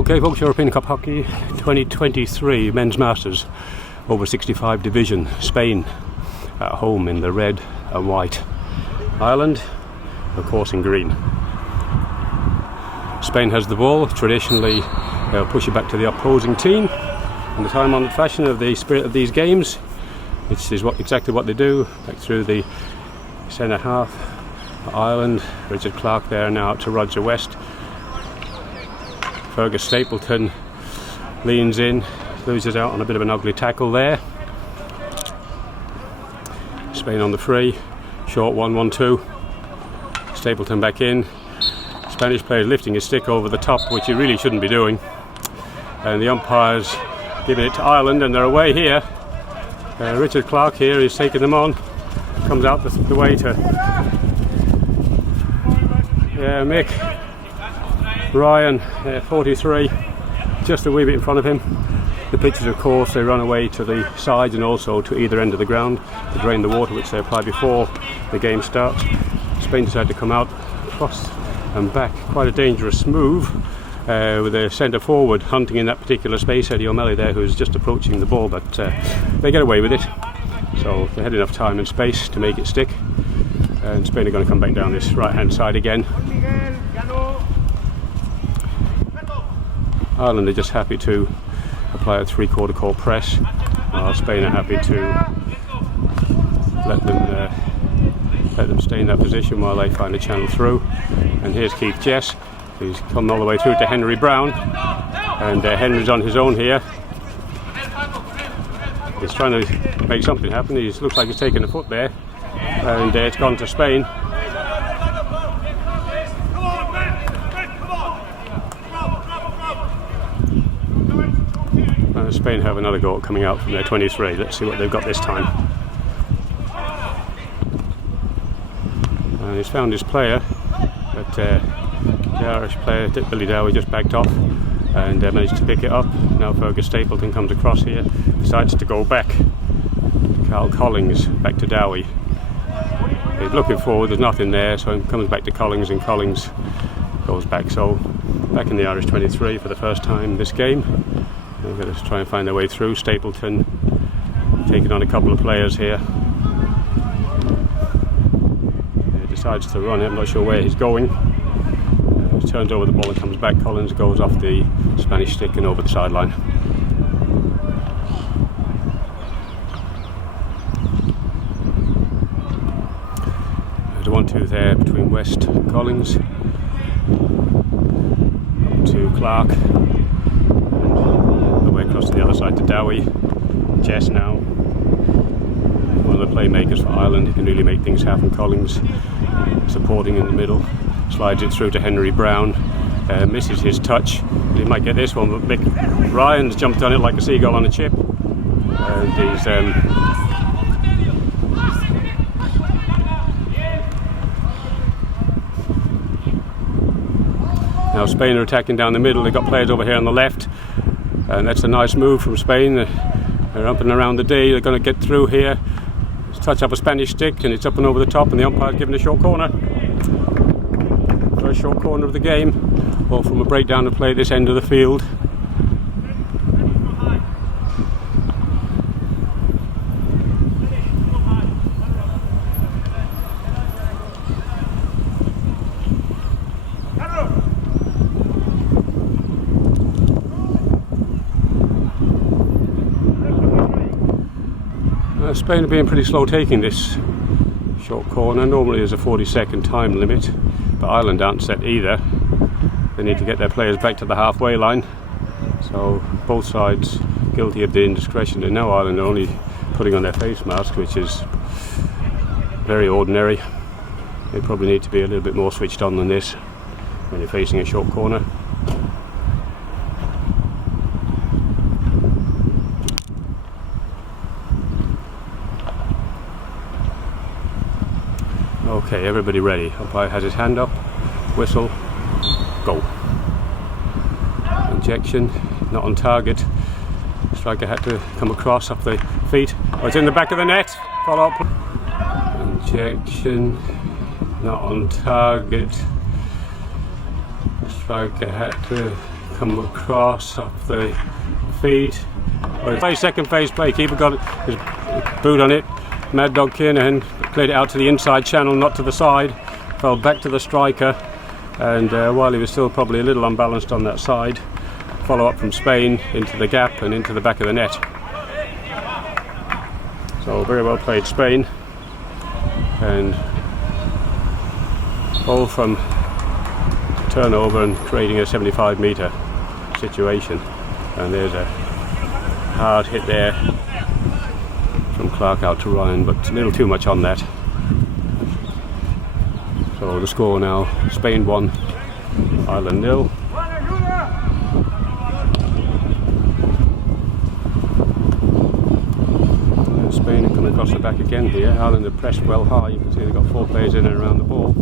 Okay folks, European Cup Hockey 2023 Men's Masters over 65 division. Spain at home in the red and white. Ireland, of course, in green. Spain has the ball. Traditionally, they'll push it back to the opposing team. In the time-honoured fashion of the spirit of these games, this is exactly what they do. Back through the centre half. Ireland, Richard Clarke there now out to Roger West. Fergus Stapleton leans in, loses out on a bit of an ugly tackle there. Spain on the free, short 1-1-2. Stapleton back in. Spanish player lifting his stick over the top, which he really shouldn't be doing. And the umpire's giving it to Ireland, and they're away here. Richard Clarke here is taking them on. Comes out the way to Mick. Ryan, 43, just a wee bit in front of him. The pitches, of course, they run away to the sides and also to either end of the ground to drain the water, which they apply before the game starts. Spain decided to come out across and back. Quite a dangerous move with their centre forward hunting in that particular space, Eddie O'Malley there, who's just approaching the ball, but they get away with it. So they had enough time and space to make it stick. And Spain are going to come back down this right-hand side again. Ireland are just happy to apply a three-quarter court press, while Spain are happy to let them stay in that position while they find a channel through. And here's Keith Jess, who's come all the way through to Henry Brown, and Henry's on his own here. He's trying to make something happen. He looks like he's taken a foot there, and it's gone to Spain. Spain have another goal coming out from their 23. Let's see what they've got this time. And he's found his player, but the Irish player, Billy Dowie, just backed off and managed to pick it up. Now Fergus Stapleton comes across here, decides to go back. Carl Collins back to Dowie. He's looking forward, there's nothing there, so he comes back to Collins, and Collins goes back. So back in the Irish 23 for the first time this game. They're going to try and find their way through. Stapleton taking on a couple of players here. He decides to run it. I'm not sure where he's going. He turns over the ball and comes back. Collins goes off the Spanish stick and over the sideline. There's a 1-2 there between West and Collins. Up to Clarke. Across to the other side to Dowie. Jess now, one of the playmakers for Ireland. He can really make things happen. Collins supporting in the middle, slides it through to Henry Brown, misses his touch. He might get this one, but Mick Ryan's jumped on it like a seagull on a chip, and he's now Spain are attacking down the middle. They've got players over here on the left. And that's a nice move from Spain. They're up and around the D. They're going to get through here. Touch up a Spanish stick, and it's up and over the top, and the umpire's given a short corner. First short corner of the game, or from a breakdown of play at this end of the field. Spain are being pretty slow taking this short corner. Normally there's a 40-second time limit, but Ireland aren't set either. They need to get their players back to the halfway line. So both sides guilty of the indiscretion, and now Ireland are only putting on their face masks, which is very ordinary. They probably need to be a little bit more switched on than this when you're facing a short corner. Okay, everybody ready. Umpire has his hand up, whistle, go. Injection, not on target. Striker had to come across off the feet. Oh, it's in the back of the net. Follow up. Injection, not on target. Striker had to come across off the feet. Play second phase play. Keeper got his boot on it. Mad Dog Kiernan played it out to the inside channel, not to the side. Fell back to the striker, and while he was still probably a little unbalanced on that side, follow up from Spain into the gap and into the back of the net. So very well played Spain, and all from turnover and creating a 75-metre situation. And there's a hard hit there from Clarke out to Ryan, but a little too much on that. So the score now, Spain 1, Ireland 0. And Spain are coming across the back again here. Ireland have pressed well high. You can see they've got 4 players in and around the ball.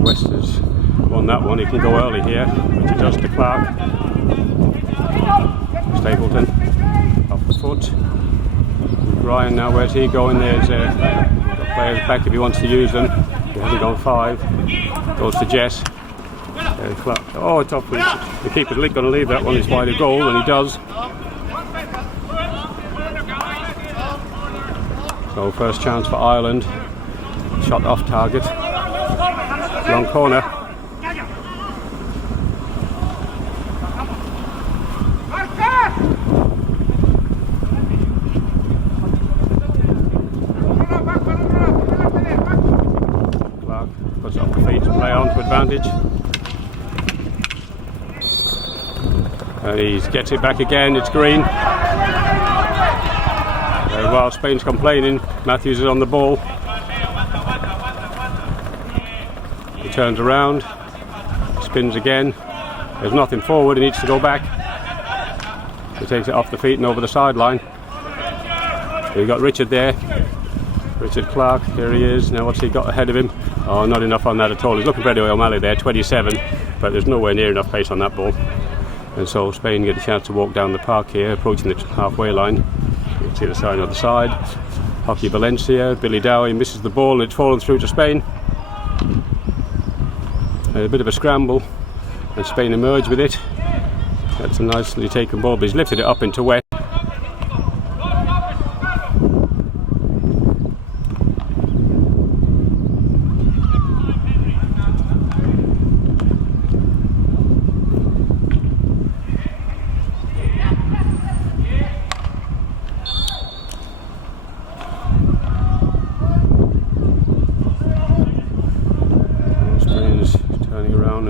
West has won that one. He can go early here, which he does to Clarke. Stapleton off the foot. Ryan now, where's he going? There's got players back if he wants to use them. He hasn't gone 5. Goes to Jess. Oh, it's off. The keeper's going to leave that one. It's wide of goal, and he does. So first chance for Ireland. Shot off target. Long corner. Clarke puts it off the feet to play on to advantage. And he gets it back again, it's green. While Spain's complaining, Matthews is on the ball. He turns around, spins again. There's nothing forward, he needs to go back. He takes it off the feet and over the sideline. You've got Richard there. Richard Clarke, here he is. Now what's he got ahead of him? Oh, not enough on that at all. He's looking for Eddie O'Malley there, 27, but there's nowhere near enough pace on that ball. And so Spain get a chance to walk down the park here, approaching the halfway line. You can see the sign on the side. Hockey Valencia, Billy Dowie misses the ball and it's fallen through to Spain. A bit of a scramble, and Spain emerge with it. That's a nicely taken ball, but he's lifted it up into wet.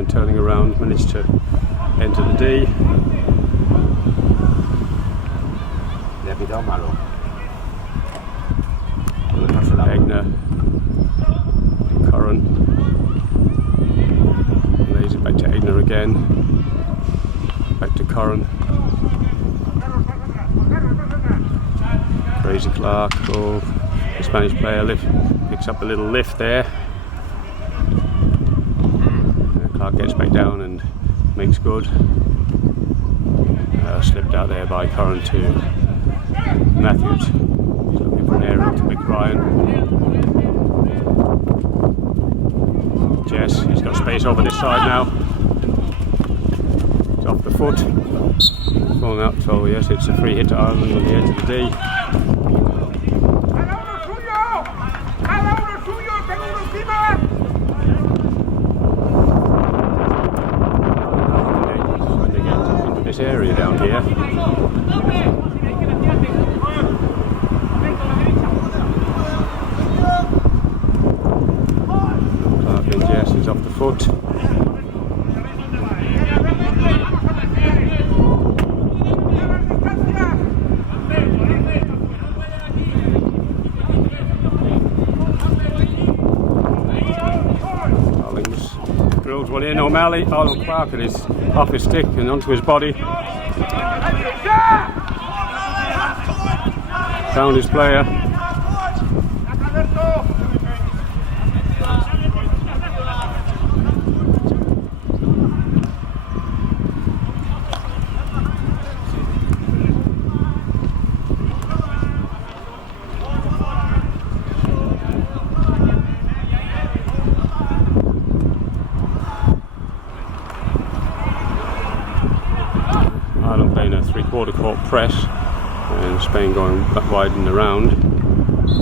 Turning around, managed to enter the D. Egner, Curran, lays it back to Egner again, back to Curran. Crazy Clarke, oh, the Spanish player picks up a little lift there. Clarke gets back down and makes good. Slipped out there by Curran to Matthews. He's looking for an area to Mick Ryan. Jess, he's got space over this side now. It's off the foot. Falling out, so yes, it's a free hit to Ireland on the edge of the D. This area down here. Clarke and Jess is off the foot. Drills one in. O'Malley, Arnold Clarke is off his stick and onto his body. Found his player. quarter court press, and Spain going back wide and around.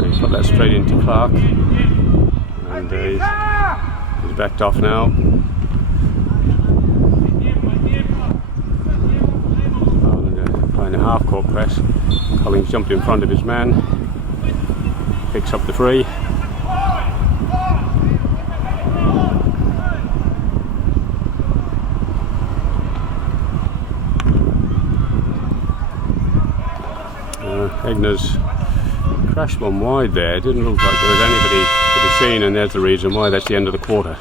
He's put that straight into Clarke, and he's backed off now. Playing a half court press. Collins jumped in front of his man, picks up the free. Egner's crashed one wide there. It didn't look like there was anybody to be seen, and there's the reason why. That's the end of the quarter.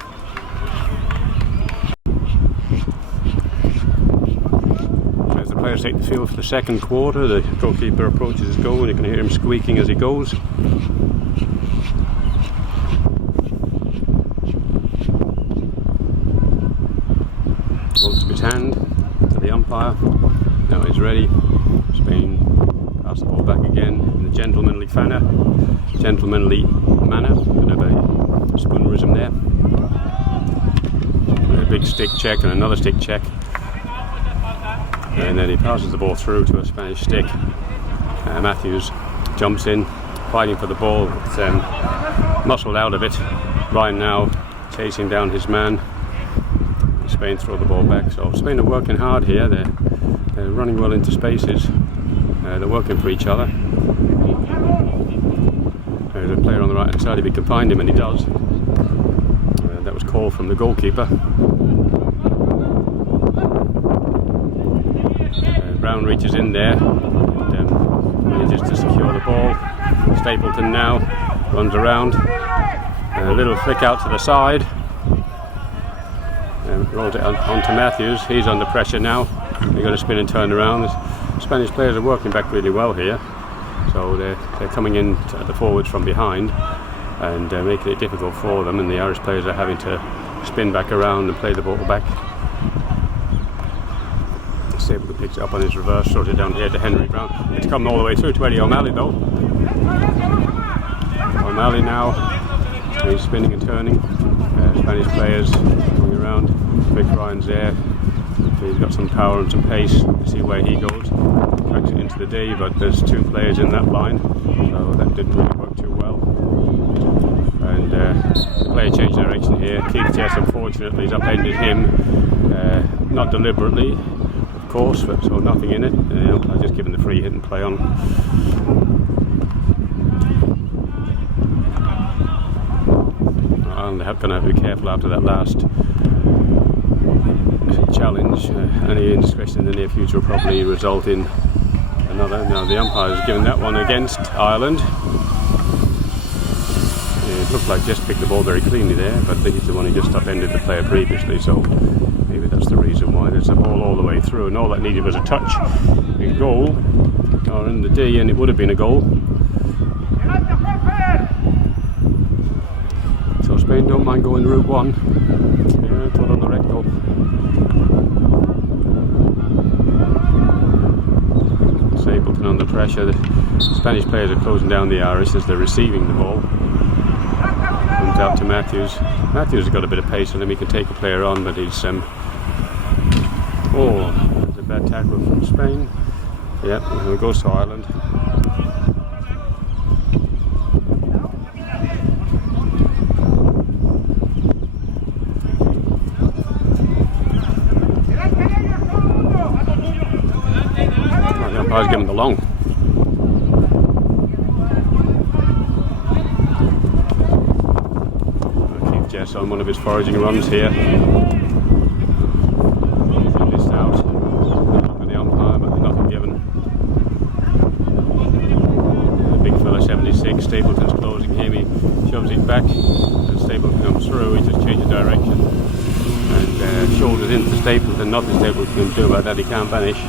As the players take the field for the second quarter, the goalkeeper approaches his goal, and you can hear him squeaking as he goes. Holds up his hand to the umpire. Now he's ready. Spain pass the ball back again in a gentlemanly manner. Bit of a spoonerism there. A big stick check and another stick check. And then he passes the ball through to a Spanish stick. Matthews jumps in, fighting for the ball, but muscled out of it. Ryan now chasing down his man. Spain throw the ball back. So Spain are working hard here. They're running well into spaces. They're working for each other. There's a player on the right hand side. If he can find him, and he does. That was called from the goalkeeper. Brown reaches in there and manages to secure the ball. Stapleton now runs around. A little flick out to the side. Rolls it onto Matthews. He's under pressure now. They've got to spin and turn around. The Spanish players are working back really well here. So they're coming in to the forwards from behind and making it difficult for them, and the Irish players are having to spin back around and play the ball back. Stapleton picks it up on his reverse, throws it down here to Henry Brown. It's come all the way through to Eddie O'Malley though. O'Malley now, he's spinning and turning. Spanish players going around. Big Ryan's there. He's got some power and some pace to see where he goes. Tracks it into the D, but there's two players in that line, so that didn't really work too well. And the player changed direction here. Keith Jess unfortunately has upended him, not deliberately, of course, but so nothing in it. I've just given the free hit and play on. And they're going to have to be careful after that last challenge. Any indiscretion in the near future will probably result in another. Now the umpire has given that one against Ireland. It looked like Jess picked the ball very cleanly there, but he's the one who just upended the player previously, so maybe that's the reason why. There's a ball all the way through, and all that needed was a touch in goal, or in the D, and it would have been a goal. So Spain don't mind going route one. Yeah, put on the rectal. Stapleton under pressure. The Spanish players are closing down the Irish as they're receiving the ball. Comes out to Matthews. Matthews has got a bit of pace on him. He can take a player on, but he's that's a bad tackle from Spain. Yeah, and it goes to Ireland. I was given the long. Keith Jess on one of his foraging runs here. Missed out. Look at the umpire, but nothing given. The big fella, 76. Stapleton's closing him. He shoves it back. As Stapleton comes through, he just changes direction and shoulders into Stapleton. Nothing Stapleton can do about that. He can't vanish.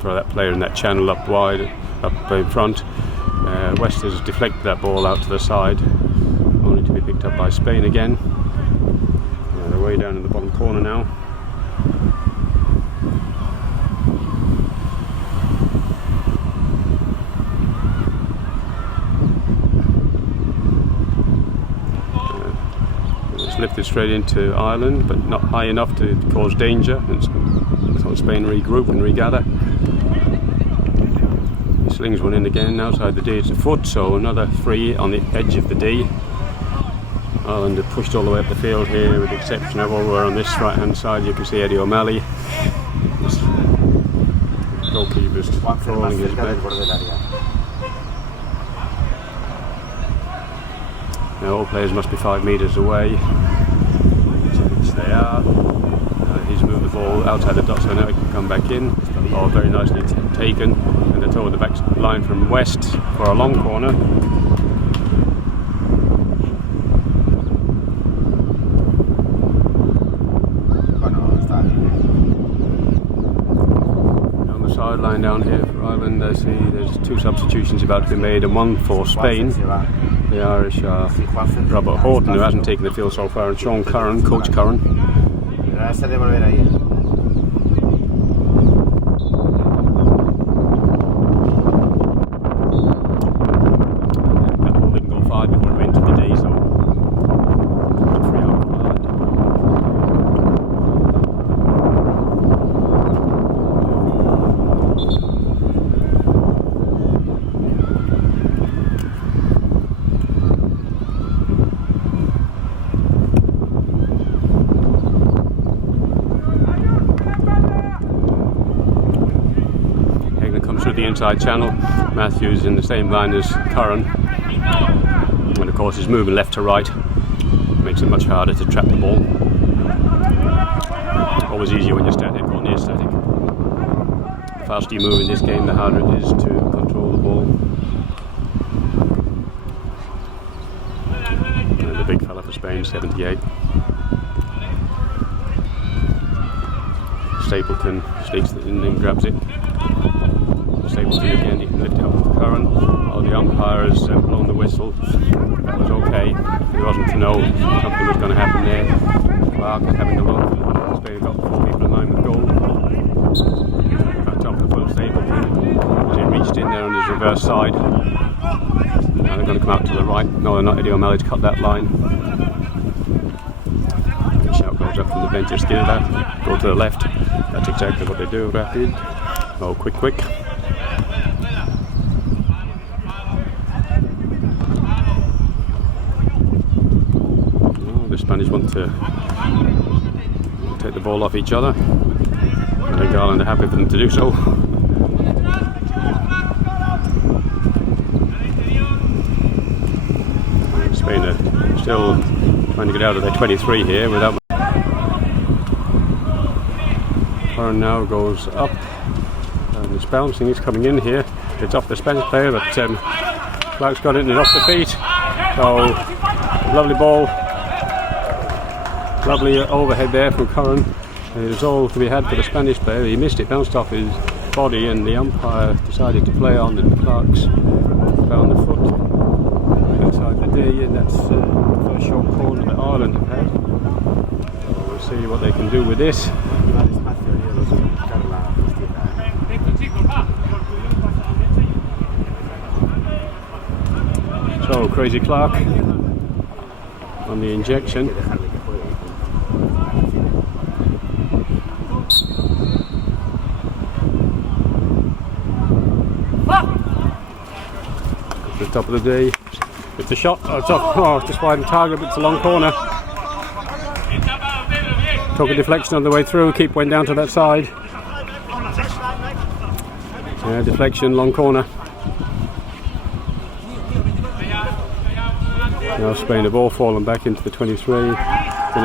For that player in that channel up wide, up in front. West has deflected that ball out to the side, only to be picked up by Spain again. They're way down in the bottom corner now. It's lifted straight into Ireland, but not high enough to cause danger, and so Spain regroup and regather. He slings one in again outside the D. It's a foot, so another free on the edge of the D. Ireland have pushed all the way up the field here, with the exception of over on this right hand side. You can see Eddie O'Malley. This goalkeeper's crawling his back. Now all players must be 5 metres away, which they are. He's moved the ball outside the dot, so now he can come back in. Oh, very nicely taken, and it's over the back line from West for a long corner. On the sideline down here for Ireland, I see there's 2 substitutions about to be made, and 1 for Spain. The Irish are Robert Horton, who hasn't taken the field so far, and Sean Curran, Coach Curran. That ball didn't go far before it went to the D, so free out for Ireland. The inside channel. Matthews in the same line as Curran, and of course he's moving left to right, makes it much harder to trap the ball. Always easier when you're static or near static. The faster you move in this game, the harder it is to control the ball. And the big fella for Spain, 78. Stapleton sneaks it in and grabs it. Stapleton again, he can lift it up with Curran. Oh, the umpire has blown the whistle. That was okay. He wasn't to know something was going to happen there. Clarke is having a look. Spain got 4 people in line with goal. Back top of the full Stapleton as he reached in there on his reverse side. Now they're going to come out to the right. No, they're not. Eddie O'Malley's cut that line. The shout goes up from the bench, just that. Go to the left. That's exactly what they do. Rapid. Oh, quick. The Spanish want to take the ball off each other. I think Ireland are happy for them to do so. Spain are still trying to get out of their 23 here without. Curran now goes up and it's bouncing, he's coming in here. It's off the Spanish player, but Clarke's got it and it's off the feet. So, lovely ball. Lovely overhead there from Curran. It was all to be had for the Spanish player. He missed it, bounced off his body, and the umpire decided to play on, and Clarke's found the foot inside the D, and that's the first short corner that Ireland have had. So we'll see what they can do with this. So Crazy Clarke on the injection. The top of the D. It's a shot. Oh, it's off. Oh, just wide of target, but it's a long corner. Took a deflection on the way through. Keep went down to that side. Yeah, deflection, long corner. Now Spain have all fallen back into the 23. An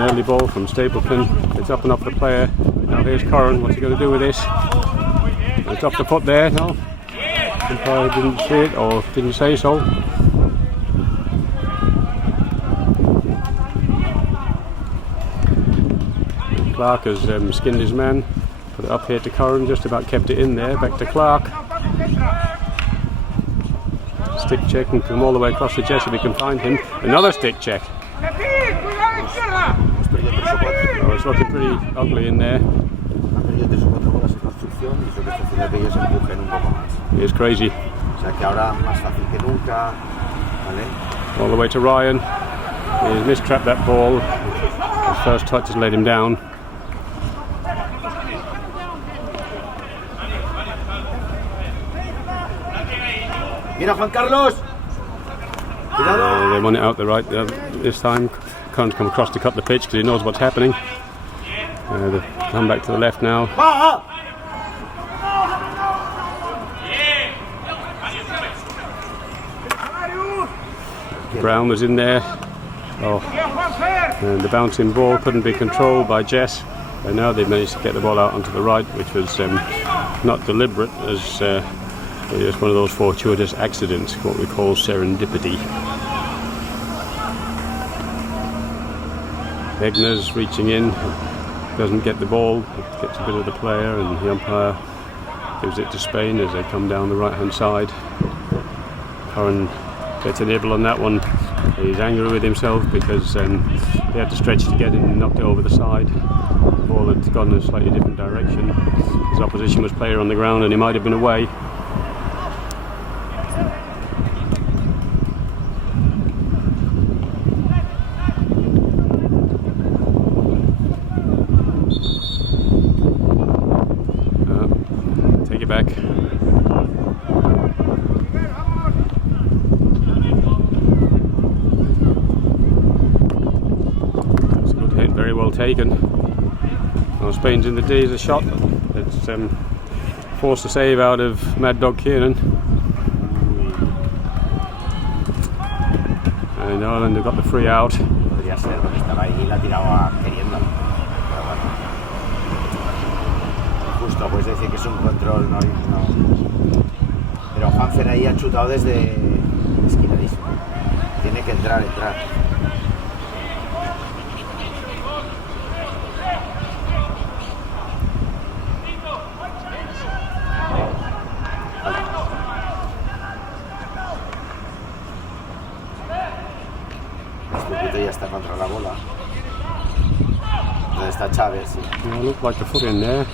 early ball from Stapleton. It's up and off the player. Now here's Curran. What's he going to do with this? It's off the foot there. No. Umpire didn't see it or didn't say so. Clarke has skinned his man. Put it up here to Curran. Just about kept it in there. Back to Clarke. Stick check and come all the way across the chest if we can find him. Another stick check. Oh, it's looking pretty ugly in there. It's crazy. All the way to Ryan. He's mistrapped that ball. first touch has laid him down. Mira, Juan Carlos! They want it out the right this time. Can't come across to cut the pitch because he knows what's happening. They come back to the left now. Brown was in there. And the bouncing ball couldn't be controlled by Jess. And now they've managed to get the ball out onto the right, which was not deliberate, as just one of those fortuitous accidents, what we call serendipity. Egner's reaching in, doesn't get the ball, gets a bit of the player, and the umpire gives it to Spain as they come down the right hand side. Curran gets a nibble on that one. He's angry with himself because he had to stretch to get it and knocked it over the side. The ball had gone in a slightly different direction. His opposition was player on the ground and he might have been away. Take it back. Very well taken. Now Spain's in the D as a shot. It's forced a save out of Mad Dog Kieran. And Ireland have got the free out. Podría ser, porque estaba ahí y la tiraba queriendo. Pero bueno. Justo, puedes decir que es un control, no. Pero Juanfer ahí ha chutado desde esquinadísimo. Tiene que entrar. Ya está contra la bola. Donde está Chávez. Sí. Yeah, looked like a foot in there.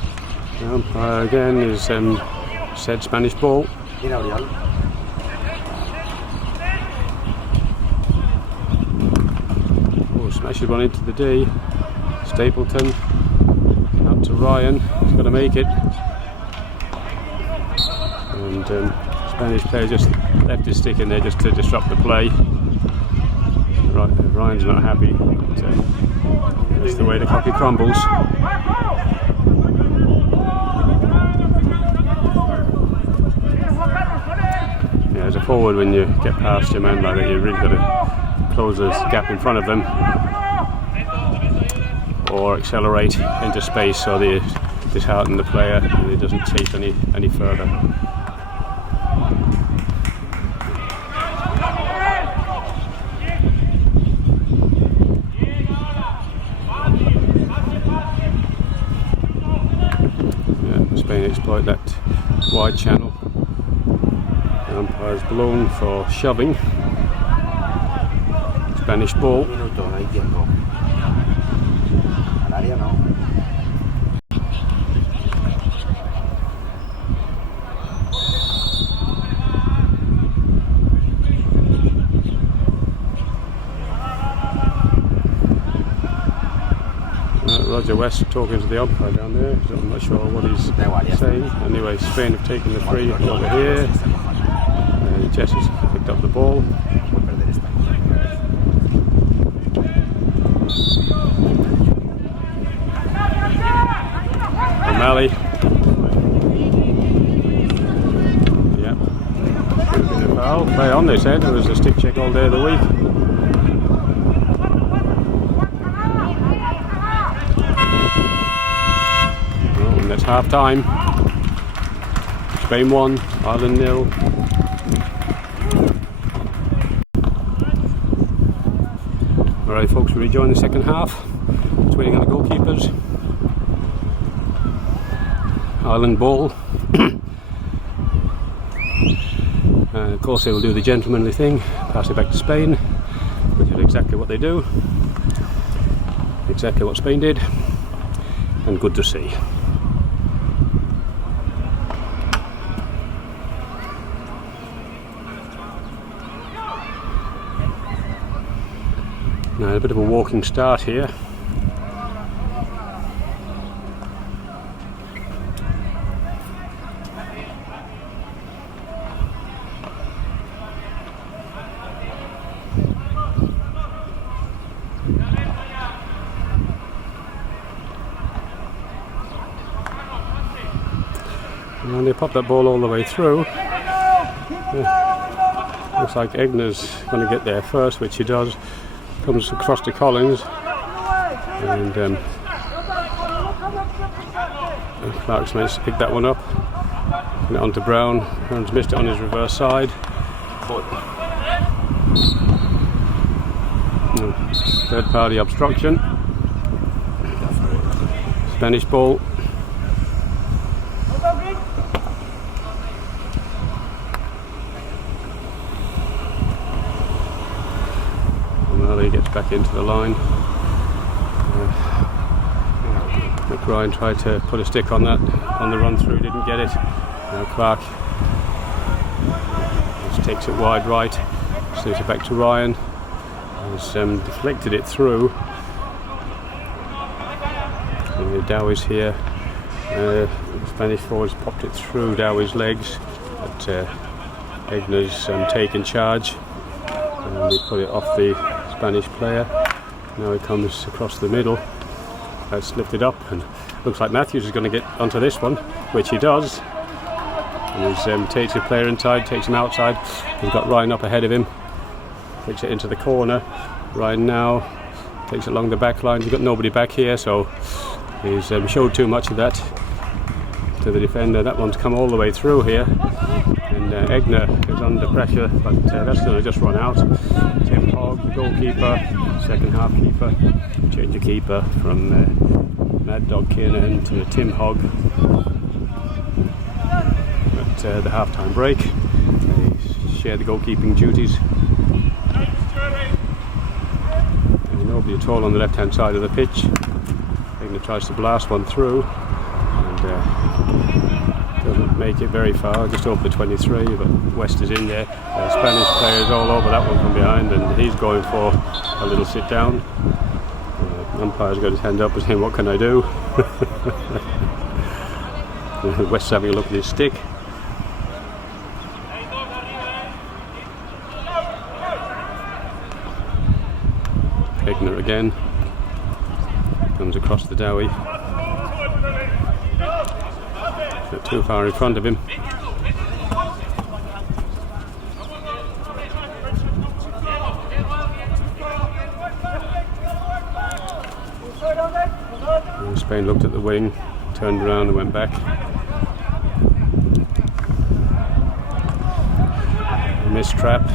The umpire again is said Spanish ball. Mira Oriol. Oh, smashes one into the D. Stapleton out to Ryan. He's got to make it. And Spanish player just left his stick in there just to disrupt the play. Ryan's not happy. That's the way the cookie crumbles. Yeah, as a forward, when you get past your man like that, you've really got to close the gap in front of them or accelerate into space so that you dishearten the player and he doesn't chase any further. Exploit that wide channel. The umpire's blown for shoving. Spanish ball. Roger West talking to the umpire down there, so I'm not sure what he's saying. Anyway, Spain have taken the free over here. Jess has picked up the ball. O'Malley. Yep. Should have been a foul. Play on, they said. There was a stick check all day of the week. That's half time. Spain 1, Ireland 0. Alright folks, we rejoin the second half. It's waiting on the goalkeepers. Ireland ball. And of course they will do the gentlemanly thing, pass it back to Spain, which is exactly what they do. Exactly what Spain did. And good to see. Now a bit of a walking start here. And they pop that ball all the way through. Looks like Egner's going to get there first, which he does. Comes across to Collins. And Clarke's managed to pick that one up. And it onto Brown. Brown's missed it on his reverse side. Third party obstruction. Spanish ball. Well, he gets back into the line. Ryan tried to put a stick on that on the run through, didn't get it. Now Clarke just takes it wide right, slips it back to Ryan. He's deflected it through. Dowie's here. Spanish forwards popped it through Dowie's legs, but Egner's taken charge. And he put it off the Spanish player. Now he comes across the middle. That's lifted up, and looks like Matthews is going to get onto this one, which he does. And he takes a player inside, takes him outside. He's got Ryan up ahead of him. Takes it into the corner. Ryan now takes it along the back line. He's got nobody back here, so he's showed too much of that to the defender. That one's come all the way through here, and Egner is under pressure, but that's going to just run out. Tim Hogg, the goalkeeper, second half keeper. Change of keeper from Mad Dog Kiernan to Tim Hogg at the half-time break. They share the goalkeeping duties. And nobody at all on the left-hand side of the pitch. Egner tries to blast one through and doesn't make it very far, just over the 23, but West is in there. Spanish players all over that one from behind, and he's going for a little sit down. Umpire's got his hand up and saying, "What can I do?" West's having a look at his stick. Egner again. Comes across the Dowie. Not too far in front of him. And Spain looked at the wing, turned around and went back. Missed trap.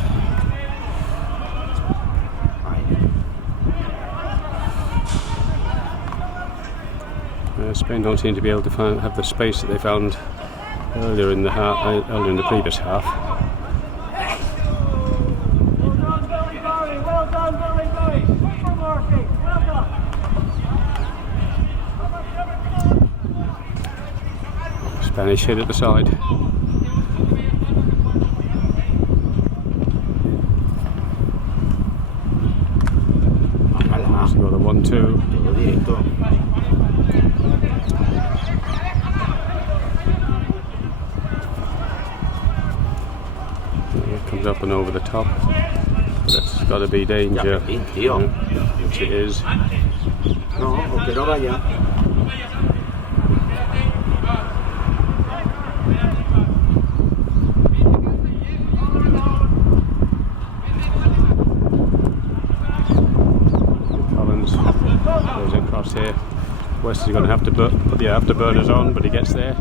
Spain don't seem to be able to have the space that they found earlier in the previous half. Spanish hit at the side. That's got a 1-2. Comes up and over the top. That's got to be danger, which it is. No, que no vaya. Collins goes across here. West is going to have to put the afterburners on, but he gets there.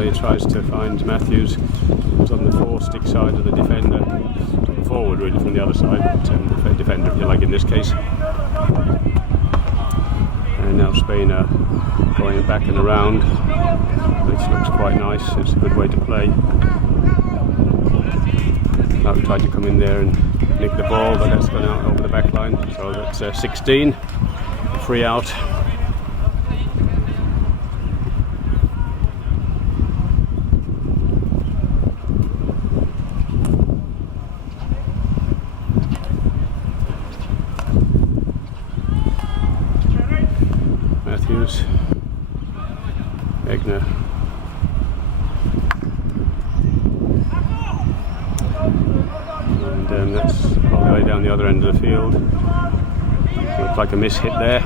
He tries to find Matthews. He's on the four-stick side of the defender, forward really from the other side, but the defender, if you like, in this case. And now Spain are going back and around, which looks quite nice. It's a good way to play. Clarke tried to come in there and nick the ball, but that's gone out over the back line. So that's 16, free out. Matthews, Egner, and that's all the way down the other end of the field. Looks like a miss hit there.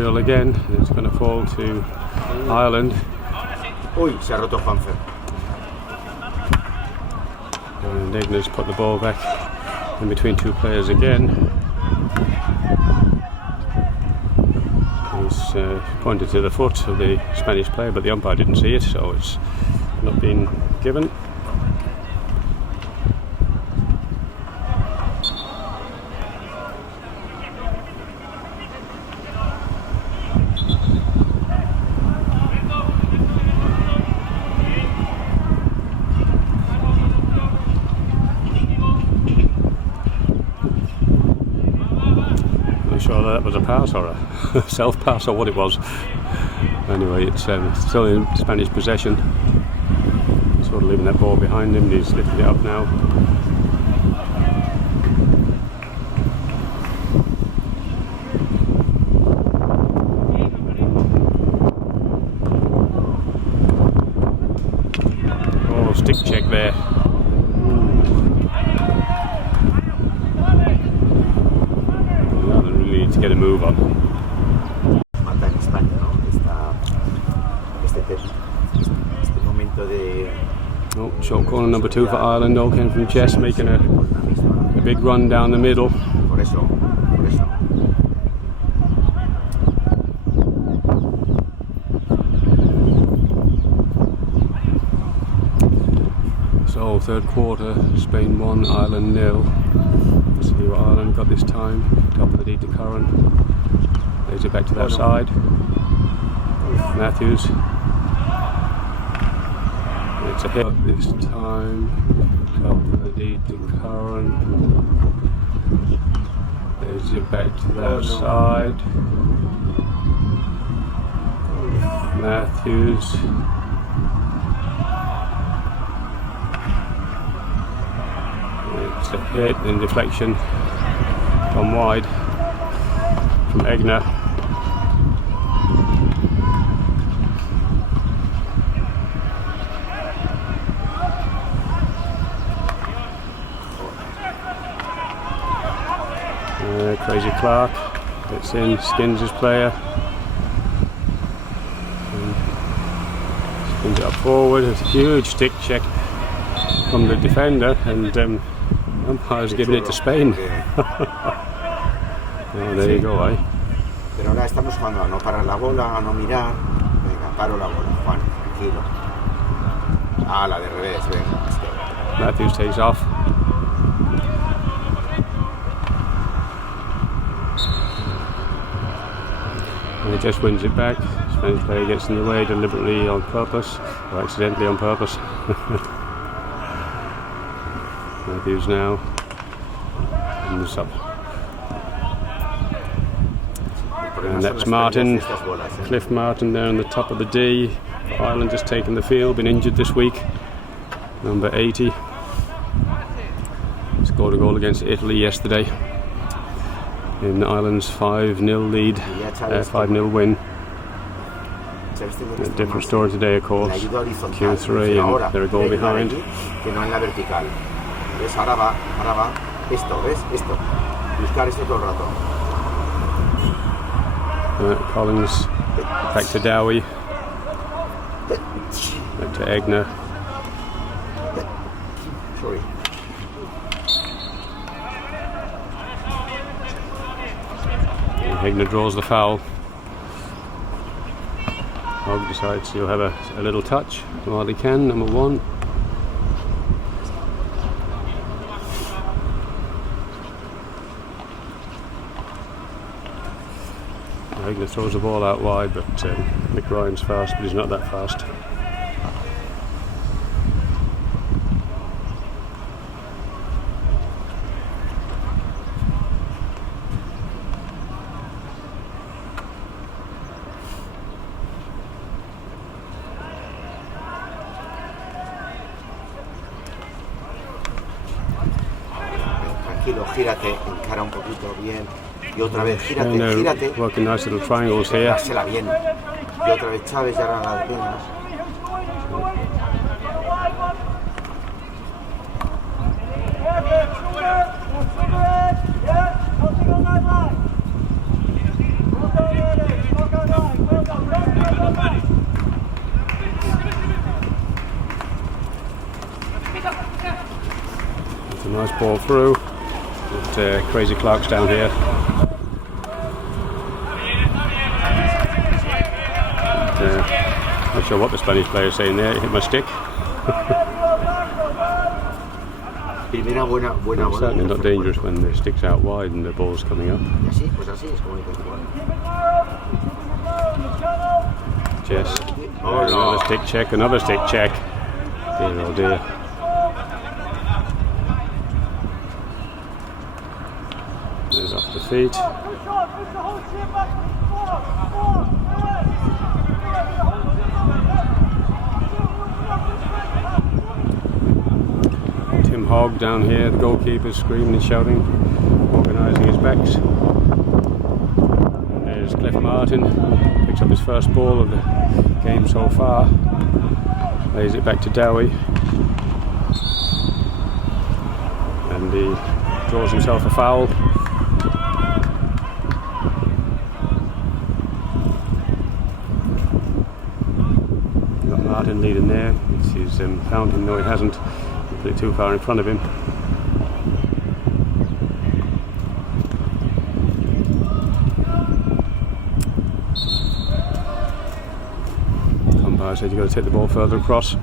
aerial again, and it's going to fall to Ireland. Uy, se ha roto Juanfer. And Igna's put the ball back in between two players again. He's pointed to the foot of the Spanish player, but the umpire didn't see it, so it's not been given. Sure that was a pass or a self-pass or what it was. Anyway, it's still in Spanish possession. Sort of leaving that ball behind him. He's lifting it up now. Oh, stick check there. To get a move on. Mata en España, ¿no? Este momento de... Oh, short corner number 2 for Ireland. All came from Jess, making a big run down the middle. Por eso. So third quarter, Spain 1, Ireland 0. Let's see what Ireland got this time. Top of the deep to Curran. Lays it back to that side. Matthews. It's a hit this time. Top of the deep to Curran. Lays it back to that side. Matthews. It's a hit and deflection gone wide from Egner. Crazy Clarke, it's in, skins his player. And spins it up forward. It's a huge stick check from the defender, and umpire's giving it to Spain. Oh, there you go, eh? Pero ahora estamos jugando a no parar la bola, a no mirar. Venga, paro la bola, Juan, tranquilo. Ah, la de revés, venga. Matthews takes off. And he just wins it back. Spanish player gets in the way deliberately on purpose, or accidentally on purpose. Matthews now. And it's up. And that's Martin, Cliff Martin there on the top of the D. Ireland just taken the field, been injured this week. Number 80. Scored a goal against Italy yesterday in Ireland's 5-0 lead, 5-0 win. A different story today, of course. Q3 and they're a goal behind. Ahora va. Esto, ¿ves? Esto. Buscar esto todo el rato. Collins back to Dowie. Back to Egner. Sorry. Egner draws the foul. Hogg decides he'll have a little touch while he can, number 1. Egner throws the ball out wide, but Mick Ryan's fast, but he's not that fast. Tranquilo, gírate, encara un poquito bien. Y otra vez, gírate. Working nice little triangles here. Dásela bien. Y otra vez Chávez y ahora las piernas. ball through. But, Crazy Clarke's down here. Not sure what the Spanish player is saying there. It hit my stick. It's certainly not dangerous when the stick's out wide and the ball's coming up. Jess. Another stick check, another stick check. Dear oh dear. There's off the feet. Tim Hogg down here, the goalkeeper's screaming and shouting, organising his backs. And there's Cliff Martin, picks up his first ball of the game so far, lays it back to Dowie, and he draws himself a foul. Got Martin leading there. He's found him, no he hasn't. Put it too far in front of him. Umpire said you've got to take the ball further across.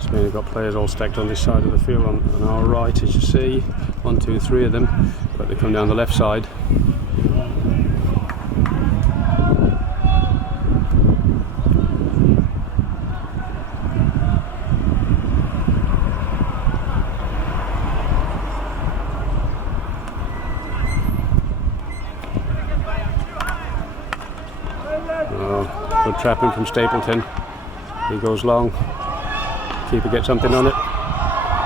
Spain have got players all stacked on this side of the field on our right, as you see. 1, 2, 3 of them, but they come down the left side. Good trapping from Stapleton. He goes long. Keeper gets something on it.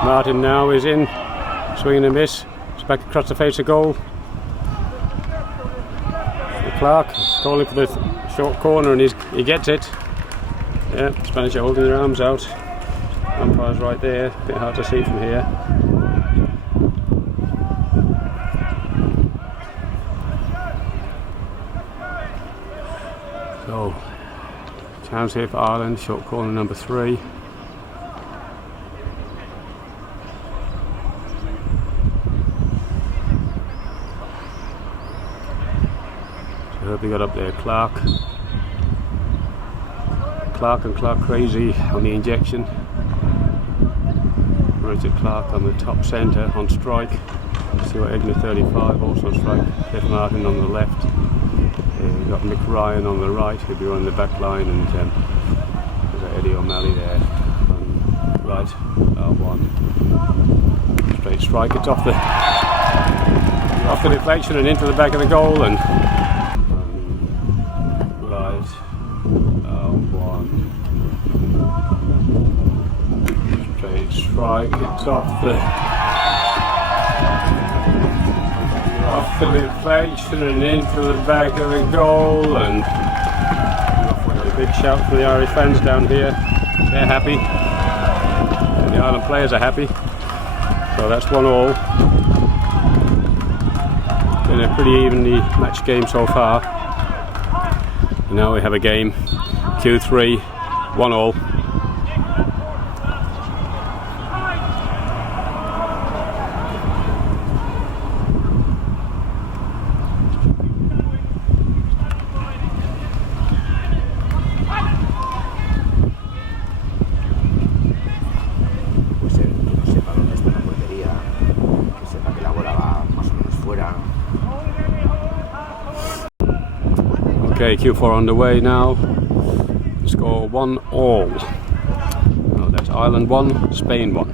Martin now is in. Swing and a miss. It's back across the face of goal. Clarke calling for the short corner and he gets it. Yeah, Spanish are holding their arms out. Umpire's right there. A bit hard to see from here. So, chance here for Ireland, short corner number 3. So I hope he got up there, Clarke. Clarke and Clarke crazy on the injection. Richard Clarke on the top centre on strike. See what Edna 35 also strike. Cliff Martin on the left. We've got Mick Ryan on the right, who'll be running the back line, and there's Eddie O'Malley there on right, one. Straight strike, it's off the deflection and into the back of the goal, and right, one. Straight strike, it's off the deflection and into the back of the goal, and a big shout for the Irish fans down here. They're happy, and the Ireland players are happy. So that's 1-1. Been a pretty evenly matched game so far. And now we have a game, Q3, 1-1. Okay, Q4 underway now. Score 1-1. Oh, that's Ireland 1, Spain 1.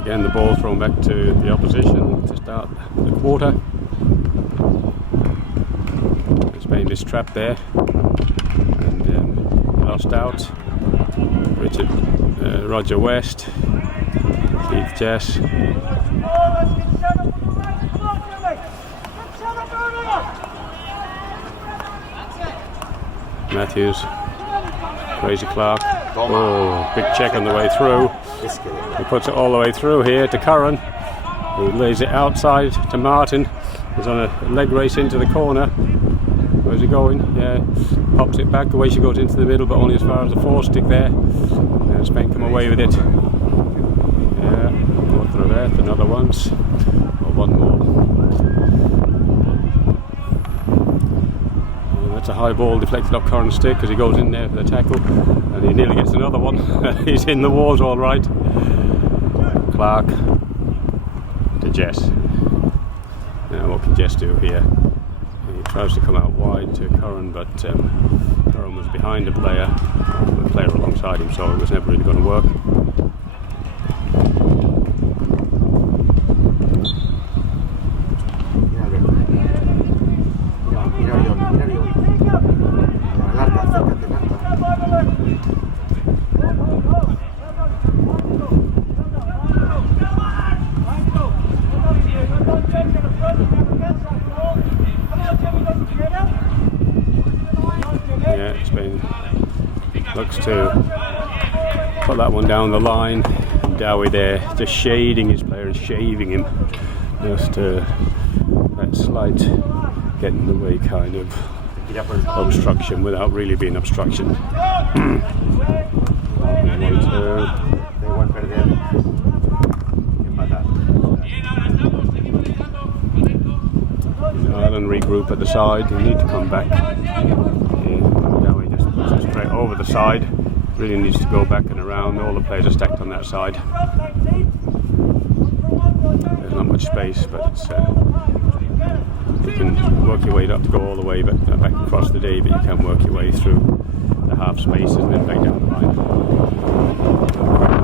Again, the ball thrown back to the opposition to start the quarter. Spain mistrapped there and lost out. Roger West, Keith Jess. Matthews, Crazy Clarke. Oh, big check on the way through. He puts it all the way through here to Curran, who lays it outside to Martin. He's on a leg race into the corner. Where's he going? Yeah, pops it back. Away she goes into the middle, but only as far as the 4 stick there. And Spain come away with it. Yeah, otro vez, another once. Or one more. And that's a high ball deflected off Corin's stick because he goes in there for the tackle. And he nearly gets another one. He's in the walls all right. Clarke to Jess. Now what can Jess do here? He tries to come out wide to Corin, but Corin was behind the player alongside him, so it was never really going to work. Yeah, Spain looks to put that one down the line. Dowie there, just shading his player and shaving him. Just that slight get in the way kind of obstruction without really being obstruction. Ireland regroup at the side. They need to come back. Dowie just puts it straight over the side. Really needs to go back and around. All the players are stacked on that side. There's not much space, but it's, you can work your way, you don't have to go all the way back across the day, but you can work your way through the half spaces and then back down the line.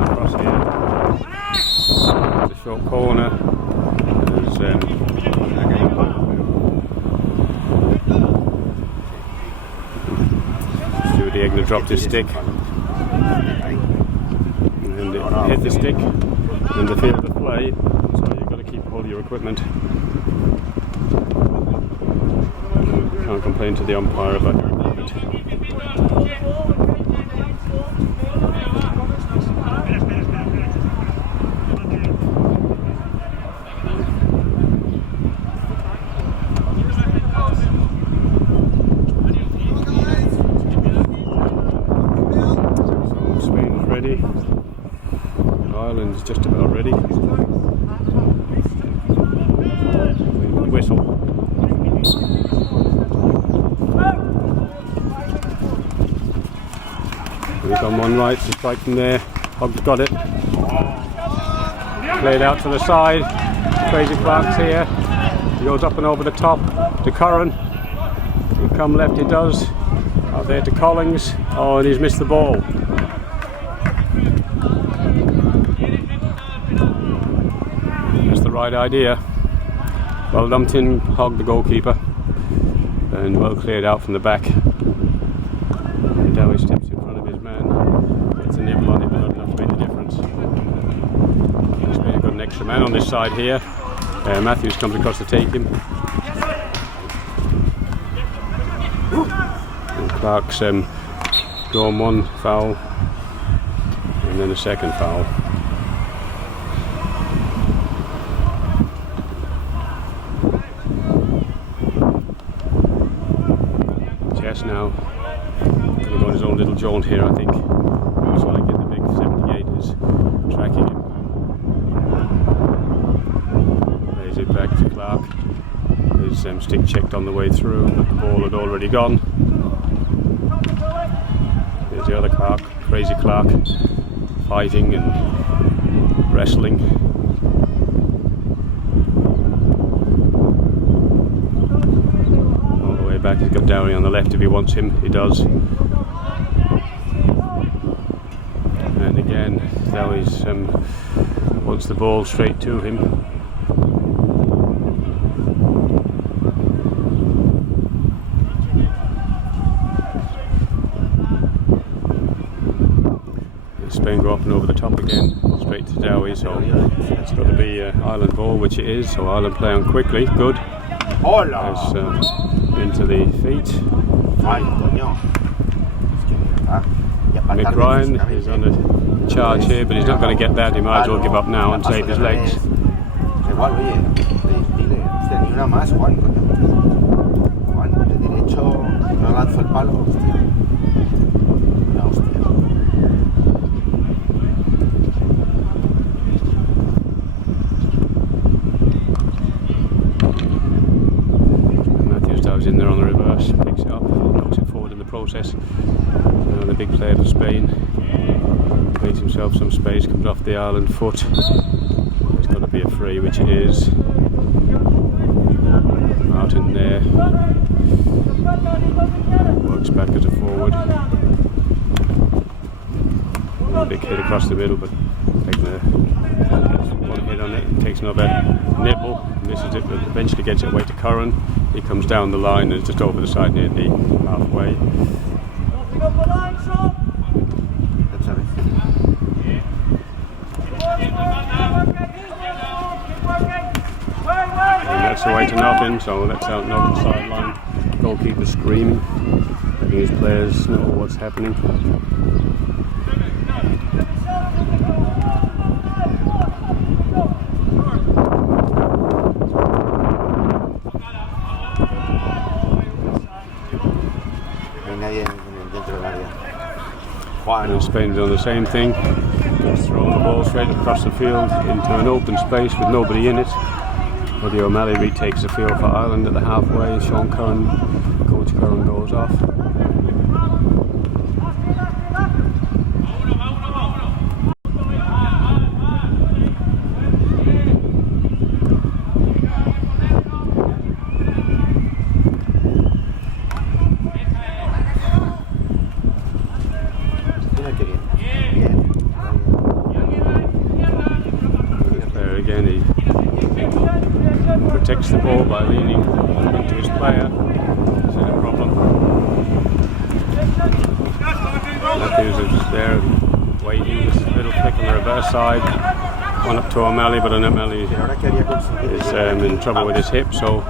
Across here. There's a short corner. There's Stuart Egner dropped his stick. And it hit the stick in the field of play, so you've got to keep hold of your equipment. Can't complain to the umpire about your equipment. So Spain's ready. Ireland's just about ready. Whistle. We've got one right to strike from there. Hogg's got it. Played out to the side. Crazy Clarke's here. He goes up and over the top to Corin. He come left, he does. Out there to Collins. Oh, and he's missed the ball. That's the right idea. Well dumped in, Hogg the goalkeeper. And well cleared out from the back. Dowie steps in front of his man. Gets a nibble on it, but not enough to make a difference. He's got an extra man on this side here. Matthews comes across to take him. And Clarke's drawn one foul and then a second foul. Jess now going to go on his own little jaunt here, I think. Looks like the big 78 is tracking him. Lays it back to Clarke. His stick checked on the way through, but the ball had already gone. There's the other Clarke, Crazy Clarke, fighting and wrestling. All the way back, he's got Dowie on the left if he wants him, he does. And again, Dowie's wants the ball straight to him. Spain go up and over the top again, straight to Dowie, so it's got to be Ireland ball, which it is, so Ireland play on quickly, good. As, into the feet. Mick Ryan is on a charge here, but he's not going to get that, he might as well give up now and save his legs. Hostia, ni una más, Juan, coño. Juan, de derecho no lanzo el palo, hostia. Una hostia. Matthews dives in there on the reverse, picks it up, knocks it forward in the process. The big player for Spain makes himself some space, comes off the Ireland foot. It's got to be a free, which it is. Martin there works back as a forward. A big hit across the middle, but taking one hit on it, takes another nibble, misses it, but eventually gets it away to Curran. He comes down the line and is just over the side near the halfway. And that's away to nothing, so that's out Northern sideline. Goalkeeper screaming, letting his players know what's happening. And Spain have done the same thing, just throwing the ball straight across the field into an open space with nobody in it. Buddy O'Malley retakes the field for Ireland at the halfway. Sean Curran, Coach Curran, goes off. Again, he protects the ball by leaning into his player. This is a problem. Matthews is there waiting, this little flick on the reverse side. One up to O'Malley, but O'Malley is in trouble with his hip, so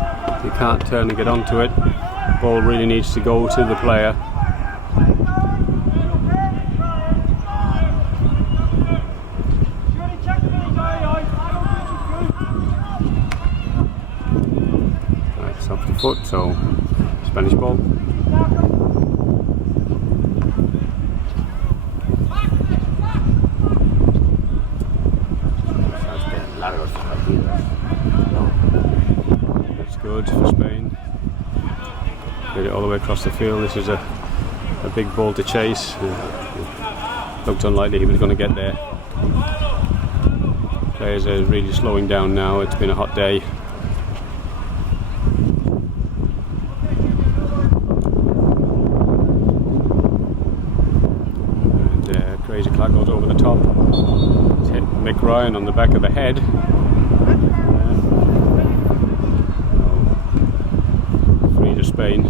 he can't turn and get onto it. Ball really needs to go to the player. Off the foot, so Spanish ball. That's good for Spain. Get it all the way across the field. This is a big ball to chase. Looked unlikely he was going to get there. Players are really slowing down now. It's been a hot day. Richard Clarke goes over the top. It's hit Mick Ryan on the back of the head. Free to Spain.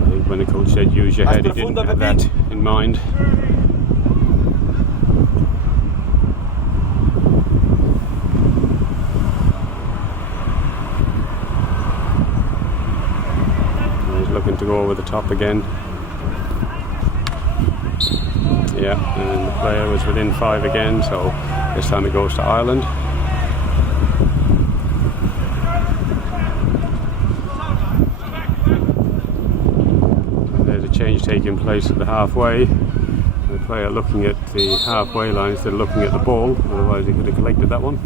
I think when the coach said use your head, he didn't have that in mind. Looking to go over the top again. Yeah, and the player was within 5 again, so this time it goes to Ireland. And there's a change taking place at the halfway. The player looking at the halfway line instead of looking at the ball, otherwise he could have collected that one.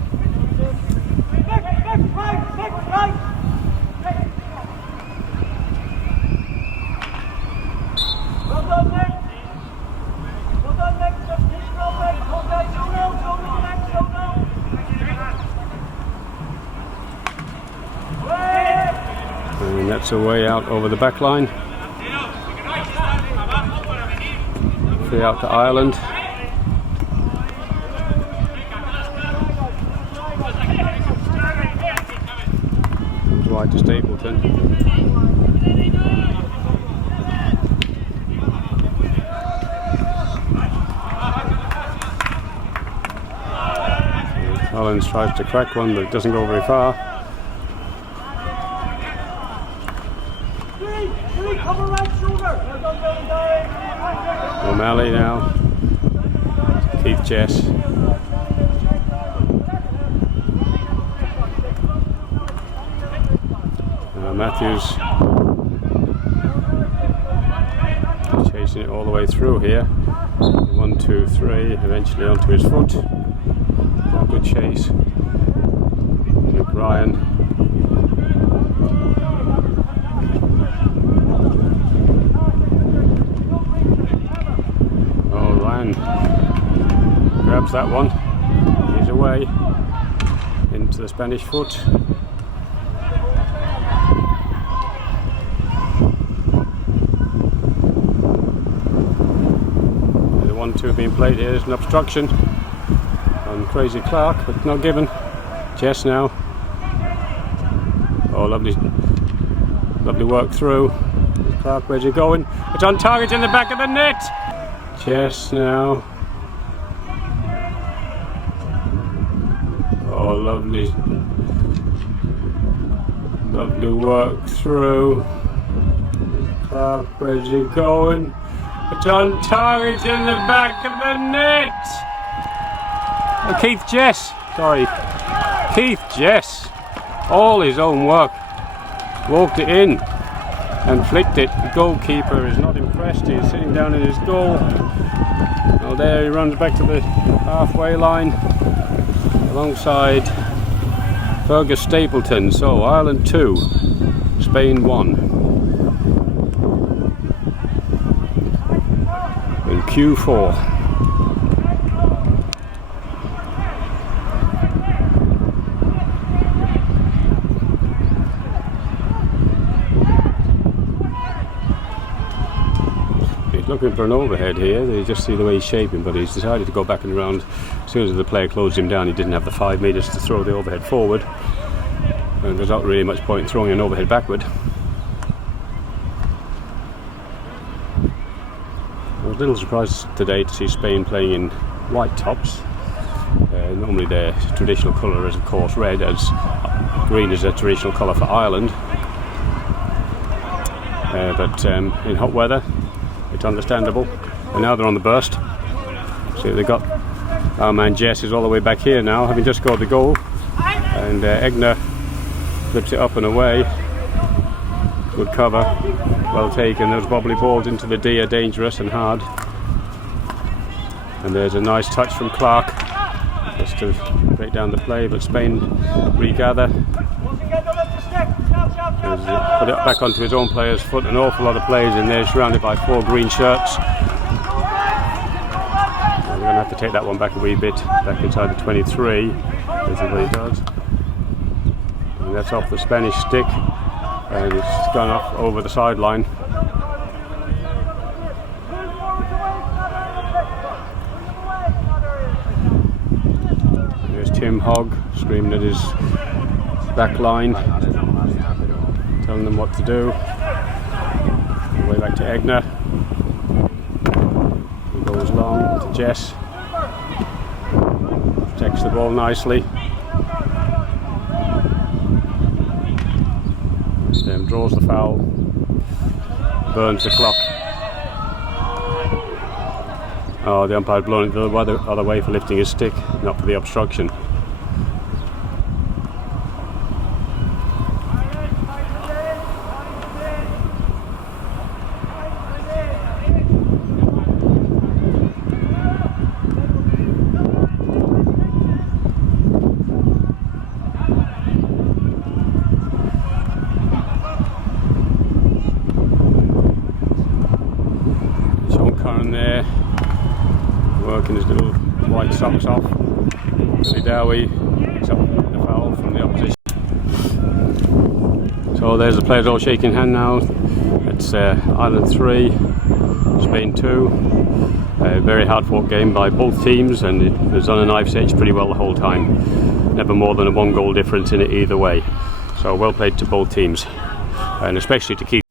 And that's a way out over the back line. Free out to Ireland. Comes wide to Stapleton. Collins tries to crack one, but it doesn't go very far. O'Malley now. Keith Jess. Matthews chasing it all the way through here. 1, 2, 3, eventually onto his foot. A good chase. Ryan. Oh, Ryan grabs that one. He's away into the Spanish foot. The 1-2 being played here is an obstruction on Crazy Clarke, but not given. Jess now. Oh, lovely work through. Clarke, where's he going? It's on target in the back of the net. Jess now. Oh, lovely work through. Clarke, where's he going? It's on target in the back of the net. Oh, Keith Jess. Sorry. Keith Jess. All his own work. Walked it in and flicked it. The goalkeeper is not impressed. He's sitting down in his goal. Well, there he runs back to the halfway line alongside Fergus Stapleton. So Ireland 2, Spain 1. In Q4. Looking for an overhead here. They just see the way he's shaping, but he's decided to go back and around. As soon as the player closed him down, he didn't have the 5 metres to throw the overhead forward, and there's not really much point in throwing an overhead backward. I was a little surprised today to see Spain playing in white tops. Normally their traditional colour is of course red, as green is a traditional colour for Ireland, but in hot weather it's understandable. And now they're on the burst. See, they've got our man Jess is all the way back here now, having just scored the goal, and Egner flips it up and away. Good cover, well taken. Those wobbly balls into the D are dangerous and hard. And there's a nice touch from Clarke just to break down the play, but Spain regather. Put it back onto his own player's foot. An awful lot of players in there, surrounded by 4 green shirts. We're going to have to take that one back a wee bit, back inside the 23. This is what he does. And that's off the Spanish stick, and it's gone off over the sideline. There's Tim Hogg screaming at his back line, telling them what to do. Way back to Egner. He goes long to Jess. Protects the ball nicely. Draws the foul. Burns the clock. Oh, the umpire's blown it the other way for lifting his stick, not for the obstruction. There, working his little white socks off. Billy Dowie picks up the foul from the opposition. So there's the players all shaking hand now. It's Ireland 3, Spain 2. A very hard fought game by both teams, and it was on a knife's edge pretty well the whole time. Never more than a 1 goal difference in it either way. So well played to both teams, and especially to Keith